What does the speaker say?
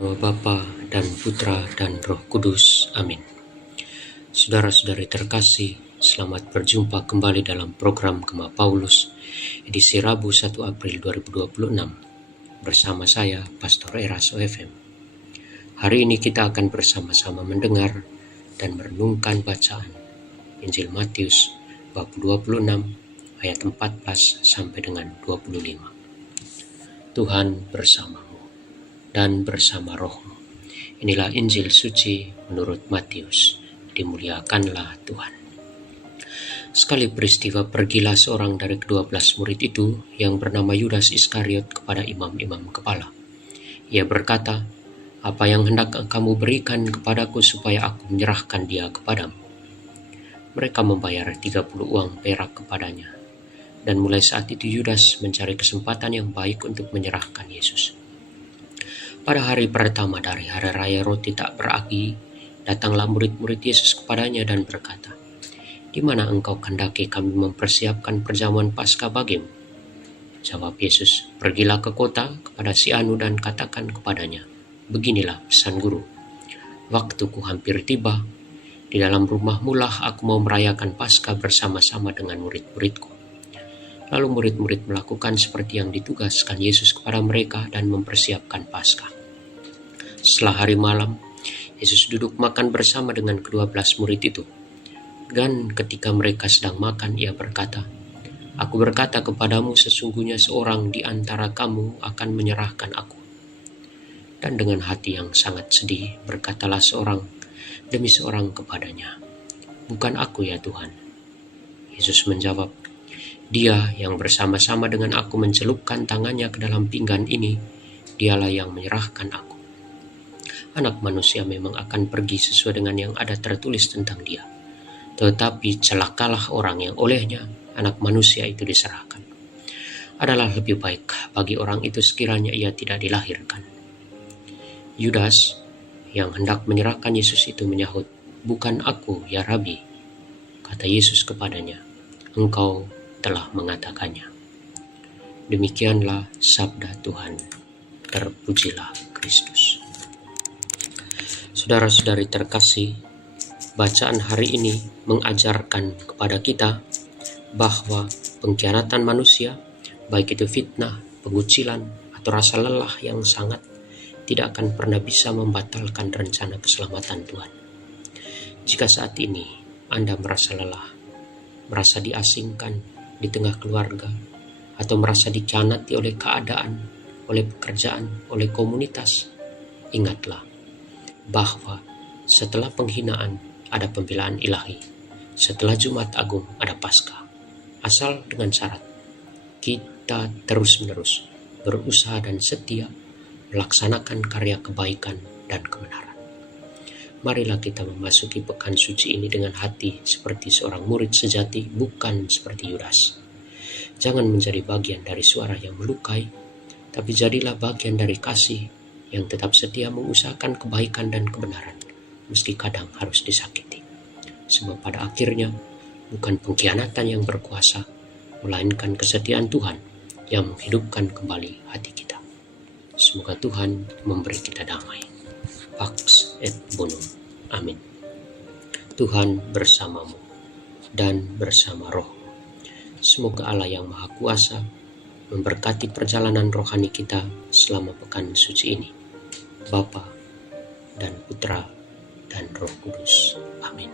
Nama Bapa dan Putra dan Roh Kudus. Amin. Saudara-saudari terkasih, selamat berjumpa kembali dalam program Gema Paulus edisi Rabu 1 April 2026 bersama saya, Pastor Eras OFM. Hari ini kita akan bersama-sama mendengar dan merenungkan bacaan Injil Matius bab 26 ayat 14 sampai dengan 25. Tuhan bersamamu dan bersama rohmu. Inilah Injil suci menurut Matius. Dimuliakanlah Tuhan. Sekali peristiwa pergilah seorang dari ke-12 murid itu yang bernama Yudas Iskariot kepada imam-imam kepala. Ia berkata, "Apa yang hendak kamu berikan kepadaku supaya aku menyerahkan dia kepadamu?" Mereka membayar 30 uang perak kepadanya. Dan mulai saat itu Yudas mencari kesempatan yang baik untuk menyerahkan Yesus. Pada hari pertama dari hari raya roti tak beragi, datanglah murid-murid Yesus kepadanya dan berkata, "Di mana engkau kehendaki kami mempersiapkan perjamuan Paskah bagimu?" Jawab Yesus, "Pergilah ke kota kepada si Anu dan katakan kepadanya, beginilah pesan guru. Waktuku hampir tiba, di dalam rumahmu lah aku mau merayakan Paskah bersama-sama dengan murid-muridku." Lalu murid-murid melakukan seperti yang ditugaskan Yesus kepada mereka dan mempersiapkan Paskah. Setelah hari malam, Yesus duduk makan bersama dengan ke-12 murid itu. Dan ketika mereka sedang makan, ia berkata, "Aku berkata kepadamu, sesungguhnya seorang di antara kamu akan menyerahkan aku." Dan dengan hati yang sangat sedih, berkatalah seorang demi seorang kepadanya, "Bukan aku ya Tuhan." Yesus menjawab, "Dia yang bersama-sama dengan aku mencelupkan tangannya ke dalam pinggan ini, dialah yang menyerahkan aku. Anak manusia memang akan pergi sesuai dengan yang ada tertulis tentang dia. Tetapi celakalah orang yang olehnya anak manusia itu diserahkan. Adalah lebih baik bagi orang itu sekiranya ia tidak dilahirkan." Yudas yang hendak menyerahkan Yesus itu menyahut, "Bukan aku ya Rabi." Kata Yesus kepadanya, "Engkau telah mengatakannya." Demikianlah sabda Tuhan. Terpujilah Kristus. Saudara-saudari terkasih, bacaan hari ini mengajarkan kepada kita bahwa pengkhianatan manusia, baik itu fitnah, pengucilan, atau rasa lelah yang sangat, tidak akan pernah bisa membatalkan rencana keselamatan Tuhan. Jika saat ini Anda merasa lelah, merasa diasingkan di tengah keluarga, atau merasa dikhianati oleh keadaan, oleh pekerjaan, oleh komunitas, ingatlah bahwa setelah penghinaan ada pembelaan ilahi, setelah Jumat Agung ada Paskah, asal dengan syarat kita terus-menerus berusaha dan setia melaksanakan karya kebaikan dan kebenaran. Marilah kita memasuki pekan suci ini dengan hati seperti seorang murid sejati, bukan seperti Yudas. Jangan menjadi bagian dari suara yang melukai, tapi jadilah bagian dari kasih yang tetap setia mengusahakan kebaikan dan kebenaran, meski kadang harus disakiti. Sebab pada akhirnya, bukan pengkhianatan yang berkuasa, melainkan kesetiaan Tuhan yang menghidupkan kembali hati kita. Semoga Tuhan memberi kita damai. Pax et bonum. Amin. Tuhan bersamamu dan bersama rohmu. Semoga Allah yang Maha Kuasa memberkati perjalanan rohani kita selama pekan suci ini. Bapa dan Putra dan Roh Kudus. Amin.